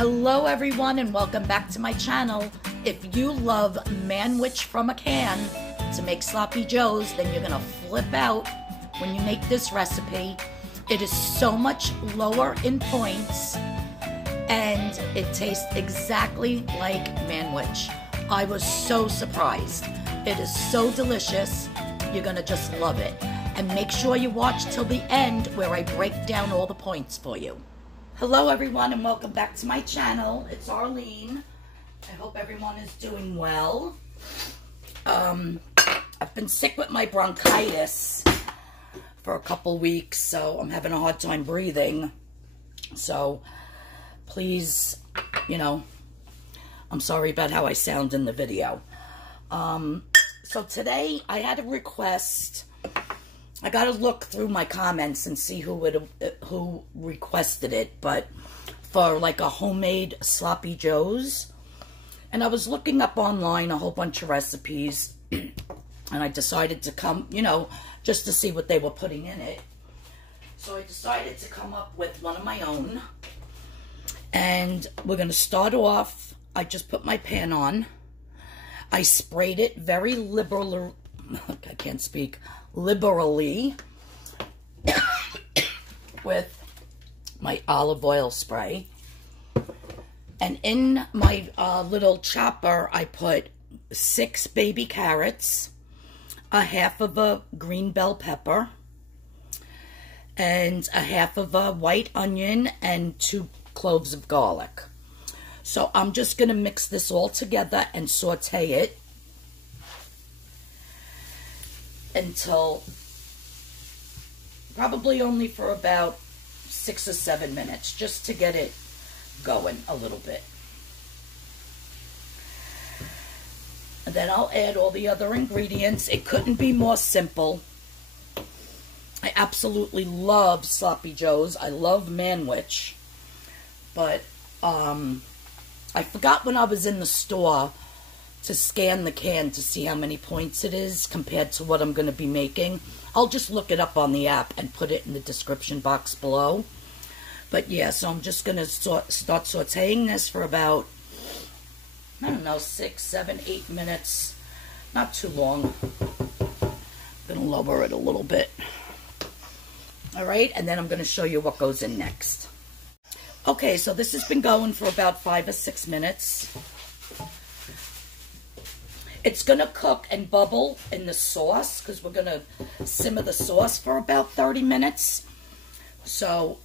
Hello everyone and welcome back to my channel. If you love Manwich from a can to make sloppy joes, then you're gonna flip out when you make this recipe. It is so much lower in points and it tastes exactly like Manwich. I was so surprised. It is so delicious. You're gonna just love it. And make sure you watch till the end where I break down all the points for you. Hello everyone and welcome back to my channel. It's Arlene. I hope everyone is doing well. I've been sick with my bronchitis for a couple weeks, so I'm having a hard time breathing. So please, I'm sorry about how I sound in the video. So today I had a request. I gotta look through my comments and see who requested it, but for like a homemade sloppy joes. And I was looking up online a whole bunch of recipes, and I decided to come, just to see what they were putting in it. So I decided to come up with one of my own. And we're gonna start off, I just put my pan on. I sprayed it very liberally with my olive oil spray. And in my little chopper, I put 6 baby carrots, a half of a green bell pepper, and a half of a white onion, and 2 cloves of garlic. So I'm just going to mix this all together and saute it until probably only for about 6 or 7 minutes, just to get it going a little bit. And then I'll add all the other ingredients. It couldn't be more simple. I absolutely love sloppy joes. I love Manwich. But I forgot when I was in the store to scan the can to see how many points it is compared to what I'm going to be making. I'll just look it up on the app and put it in the description box below. But yeah, so I'm just going to start sauteing this for about, 6, 7, 8 minutes. Not too long. I'm going to lower it a little bit. Alright, and then I'm going to show you what goes in next. Okay, so this has been going for about 5 or 6 minutes. It's going to cook and bubble in the sauce because we're going to simmer the sauce for about 30 minutes. So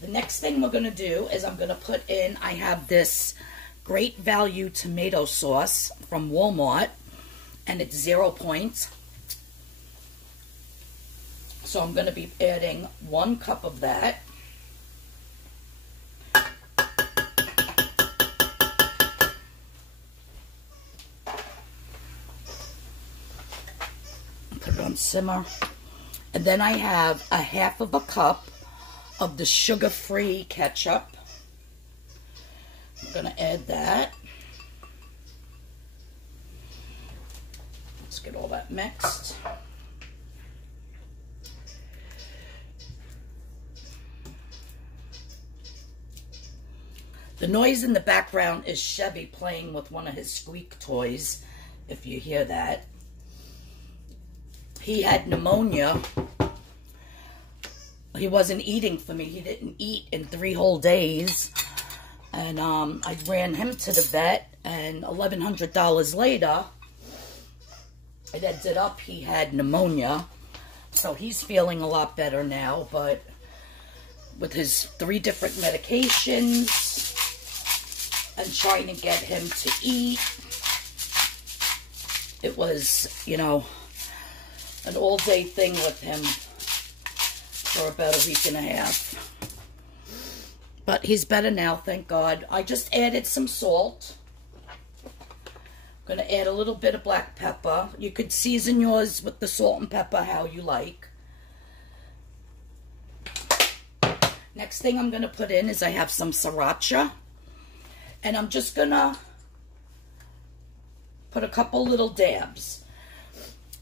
the next thing we're going to do is I'm going to put in, I have this Great Value tomato sauce from Walmart, and it's 0 points. So I'm going to be adding 1 cup of that. Put it on simmer. And then I have a half of a cup of the sugar-free ketchup. I'm going to add that. Let's get all that mixed. The noise in the background is Chevy playing with one of his squeak toys, if you hear that. He had pneumonia. He wasn't eating for me. He didn't eat in 3 whole days. And I ran him to the vet, and $1,100 later, it ended up he had pneumonia. So he's feeling a lot better now, but with his 3 different medications and trying to get him to eat, it was, an all-day thing with him for about a week and a half. But he's better now, thank God. I just added some salt. I'm going to add a little bit of black pepper. You could season yours with the salt and pepper how you like. Next thing I'm going to put in is I have some Sriracha. And I'm just going to put a couple little dabs.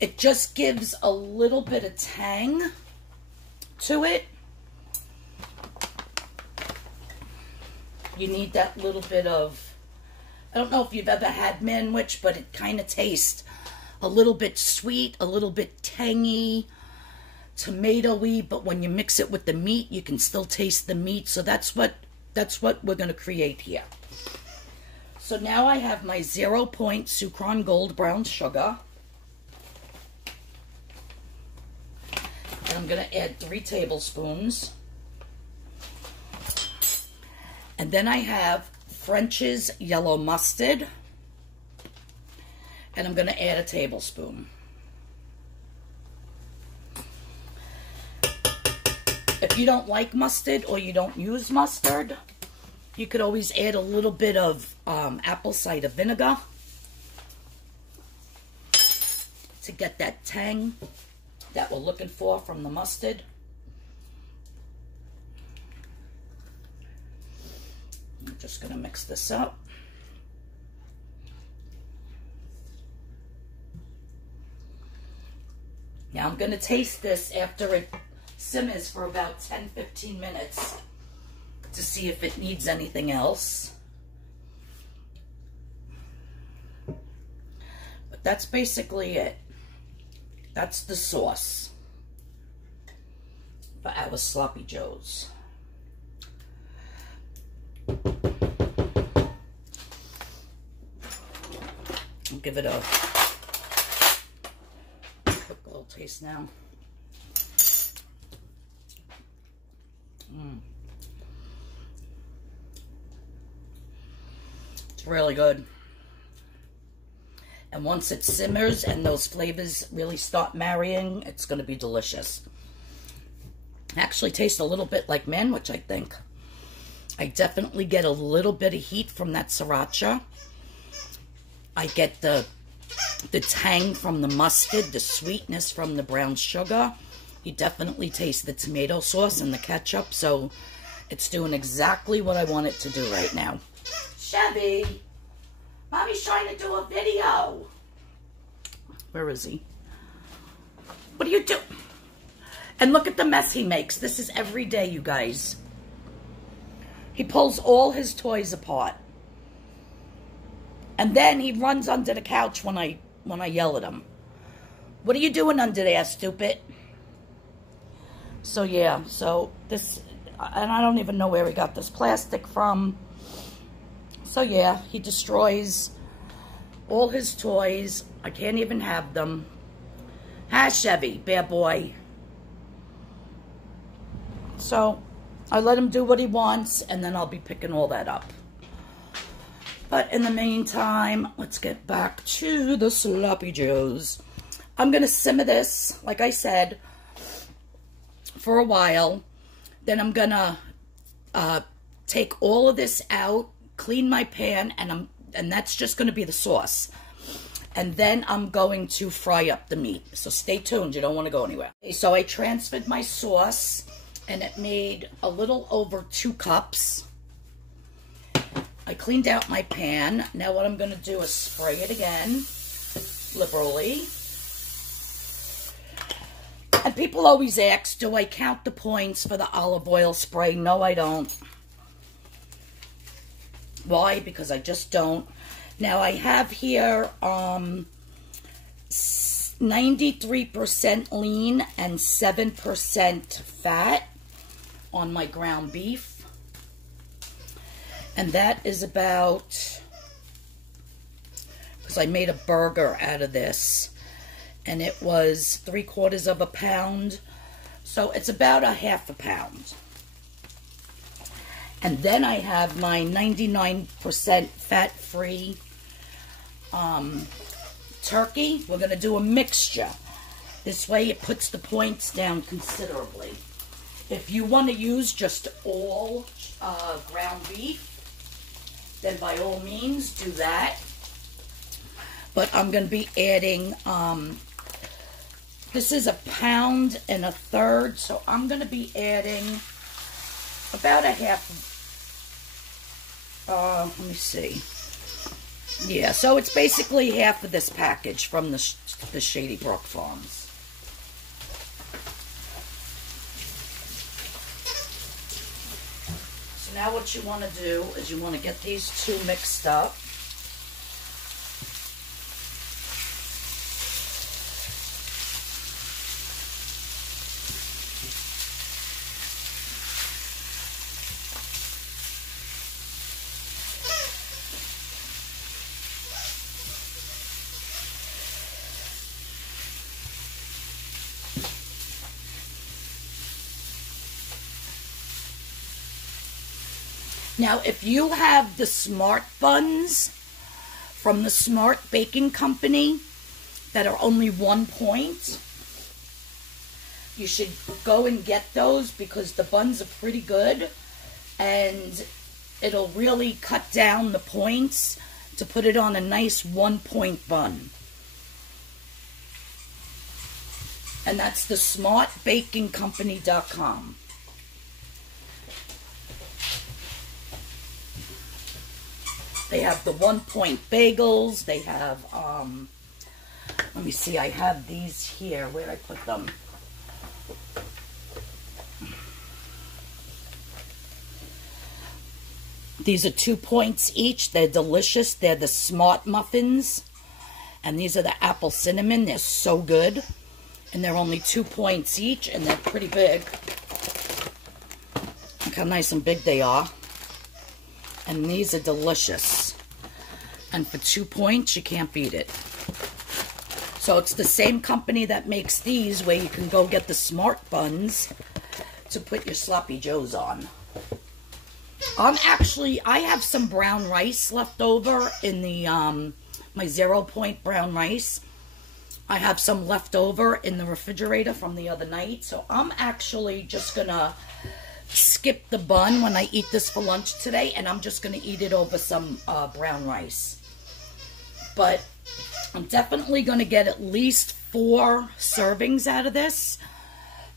It just gives a little bit of tang to it. you need that little bit of, I don't know if you've ever had Manwich, but it kind of tastes a little bit sweet, a little bit tangy, tomatoey, but when you mix it with the meat, you can still taste the meat. So that's what we're going to create here. So now I have my 0-point Sukrin gold brown sugar. And I'm going to add 3 tablespoons. And then I have French's yellow mustard. And I'm going to add a tablespoon. If you don't like mustard or you don't use mustard, you could always add a little bit of apple cider vinegar to get that tang that we're looking for from the mustard. I'm just going to mix this up. Now I'm going to taste this after it simmers for about 10-15 minutes to see if it needs anything else. But that's basically it. That's the sauce for our sloppy joes. I'll give it a quick little taste now. It's really good. And once it simmers and those flavors really start marrying, it's going to be delicious. Actually tastes a little bit like Manwich, I think. I definitely get a little bit of heat from that Sriracha. I get the tang from the mustard, the sweetness from the brown sugar. You definitely taste the tomato sauce and the ketchup, so it's doing exactly what I want it to do right now. Chevy, Mommy's trying to do a video. Where is he? What do you do? And look at the mess he makes. This is every day, you guys. He pulls all his toys apart. And then he runs under the couch when I yell at him. What are you doing under there, stupid? So yeah, so this, and I don't even know where he got this plastic from. So yeah, he destroys all his toys. I can't even have them. Hi, Chevy, bad boy. So I let him do what he wants, and then I'll be picking all that up. But in the meantime, let's get back to the sloppy joes. I'm going to simmer this, like I said, for a while. Then I'm going to take all of this out, clean my pan, and that's just going to be the sauce. And then I'm going to fry up the meat. So stay tuned. You don't want to go anywhere. Okay, so I transferred my sauce, and it made a little over 2 cups. I cleaned out my pan. Now what I'm going to do is spray it again, liberally. And people always ask, do I count the points for the olive oil spray? No, I don't. Why? Because I just don't. Now I have here 93% lean and 7% fat on my ground beef. And that is about, because I made a burger out of this, and it was 3/4 of a pound, so it's about a 1/2 pound. And then I have my 99% fat-free turkey. We're going to do a mixture. This way it puts the points down considerably. If you want to use just all ground beef, then by all means do that. But I'm going to be adding, this is 1 1/3 pounds, so I'm going to be adding about a 1/2, let me see. Yeah, so it's basically half of this package from the Shady Brook Farms. So now what you want to do is you want to get these two mixed up. Now, if you have the Smart buns from the Smart Baking Company that are only 1 point, you should go and get those because the buns are pretty good and it'll really cut down the points to put it on a nice 1 point bun. And that's the smartbakingcompany.com. They have the 1 point bagels. They have, let me see, I have these here. Where'd I put them? These are 2 points each. They're delicious. They're the Smart muffins. And these are the apple cinnamon. They're so good. And they're only 2 points each, and they're pretty big. Look how nice and big they are. And these are delicious. And for 2 points, you can't beat it. So it's the same company that makes these where you can go get the Smart buns to put your sloppy joes on. I have some brown rice left over in the, my 0 point brown rice. I have some left over in the refrigerator from the other night. So I'm actually just going to skip the bun when I eat this for lunch today, and I'm just going to eat it over some brown rice. But I'm definitely going to get at least 4 servings out of this,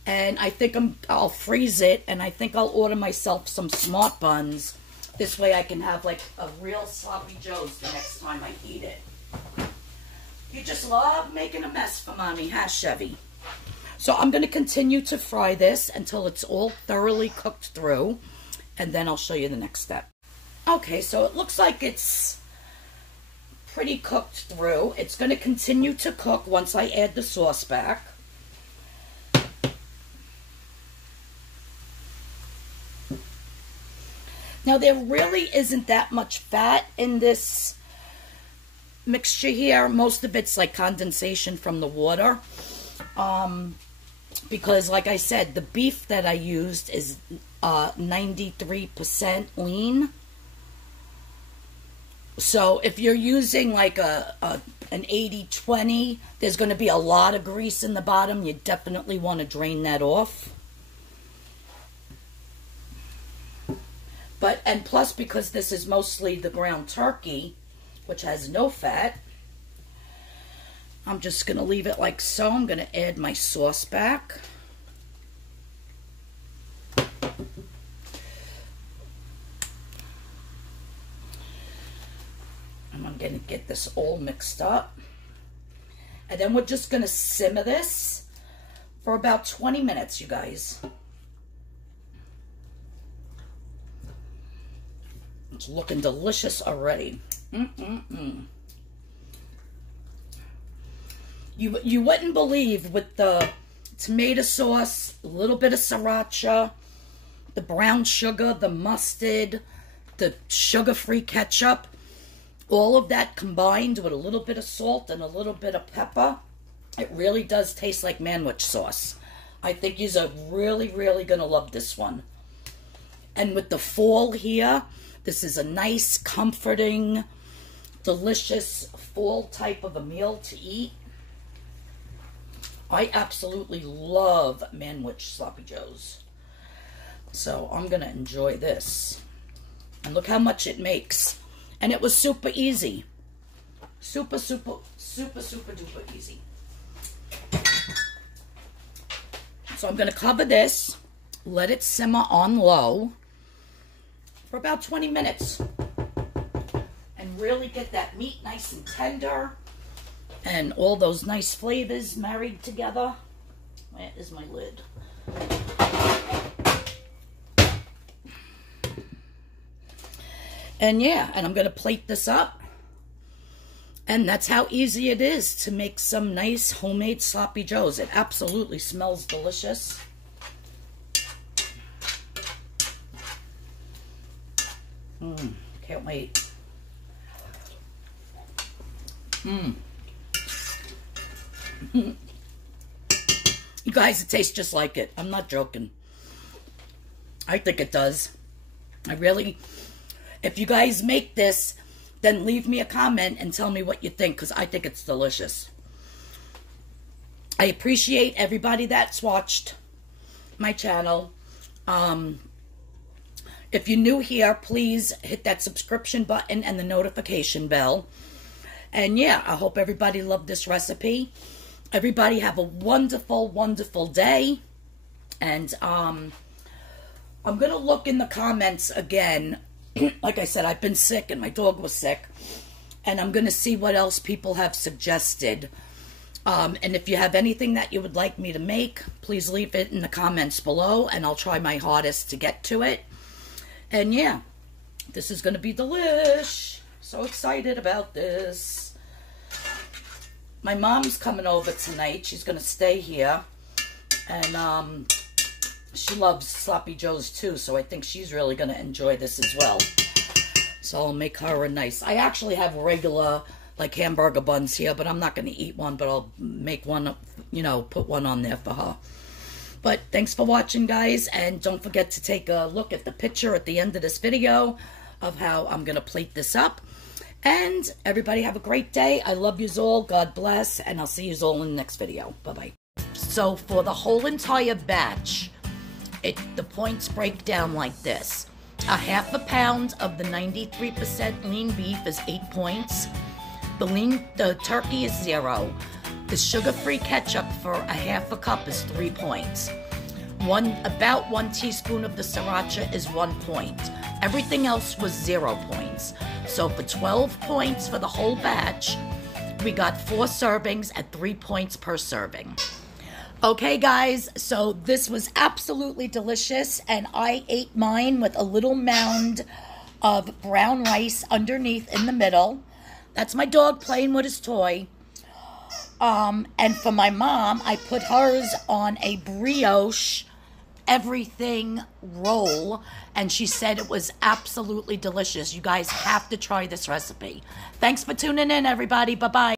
and I think I'll freeze it, and I think I'll order myself some Smart buns. This way I can have like a real sloppy joes the next time I eat it. You just love making a mess for mommy, huh, Chevy? So I'm going to continue to fry this until it's all thoroughly cooked through, and then I'll show you the next step. Okay, so it looks like it's pretty cooked through. It's going to continue to cook once I add the sauce back. Now, there really isn't that much fat in this mixture here. Most of it's like condensation from the water. Because, like I said, the beef that I used is 93% lean. So if you're using like an 80-20, there's going to be a lot of grease in the bottom. You definitely want to drain that off. And plus, because this is mostly the ground turkey, which has no fat, I'm just going to leave it like so. I'm going to add my sauce back. And I'm going to get this all mixed up. And then we're just going to simmer this for about 20 minutes, you guys. It's looking delicious already. You wouldn't believe, with the tomato sauce, a little bit of sriracha, the brown sugar, the mustard, the sugar-free ketchup, all of that combined with a little bit of salt and a little bit of pepper, it really does taste like Manwich sauce. I think you're really, really going to love this one. And with the fall here, this is a nice, comforting, delicious fall type of a meal to eat. I absolutely love Manwich sloppy joes. So I'm going to enjoy this. And look how much it makes. And it was super easy. Super, super, super, super duper easy. So I'm going to cover this, let it simmer on low for about 20 minutes. And really get that meat nice and tender. And all those nice flavors married together. Where is my lid? And yeah, and I'm going to plate this up. And that's how easy it is to make some nice homemade sloppy joes. It absolutely smells delicious. Can't wait. You guys, it tastes just like it. I'm not joking. I think it does. I really, if you guys make this, then leave me a comment and tell me what you think, because I think it's delicious. I appreciate everybody that's watched my channel. If you're new here, please hit that subscription button and the notification bell. And yeah, I hope everybody loved this recipe. Everybody have a wonderful, wonderful day. And I'm going to look in the comments again. Like I said, I've been sick and my dog was sick. And I'm going to see what else people have suggested. And if you have anything that you would like me to make, please leave it in the comments below. And I'll try my hardest to get to it. And yeah, this is going to be delish. So excited about this. My mom's coming over tonight. She's going to stay here. And she loves sloppy joes too. So I think she's really going to enjoy this as well. So I'll make her a nice... I actually have regular, like, hamburger buns here. But I'm not going to eat one. But I'll make one, you know, put one on there for her. But thanks for watching, guys. And don't forget to take a look at the picture at the end of this video of how I'm going to plate this up. And everybody have a great day. I love yous all. God bless. And I'll see yous all in the next video. Bye-bye. So for the whole entire batch, the points break down like this. A half a pound of the 93% lean beef is 8 points. The turkey is 0. The sugar-free ketchup for a half a cup is 3 points. About 1 teaspoon of the Sriracha is 1 point. Everything else was 0 points. So for 12 points for the whole batch, we got 4 servings at 3 points per serving. Okay, guys, so this was absolutely delicious, and I ate mine with a little mound of brown rice underneath in the middle. That's my dog playing with his toy. And for my mom, I put hers on a brioche everything roll, and she said it was absolutely delicious. You guys have to try this recipe. Thanks for tuning in, everybody. Bye-bye.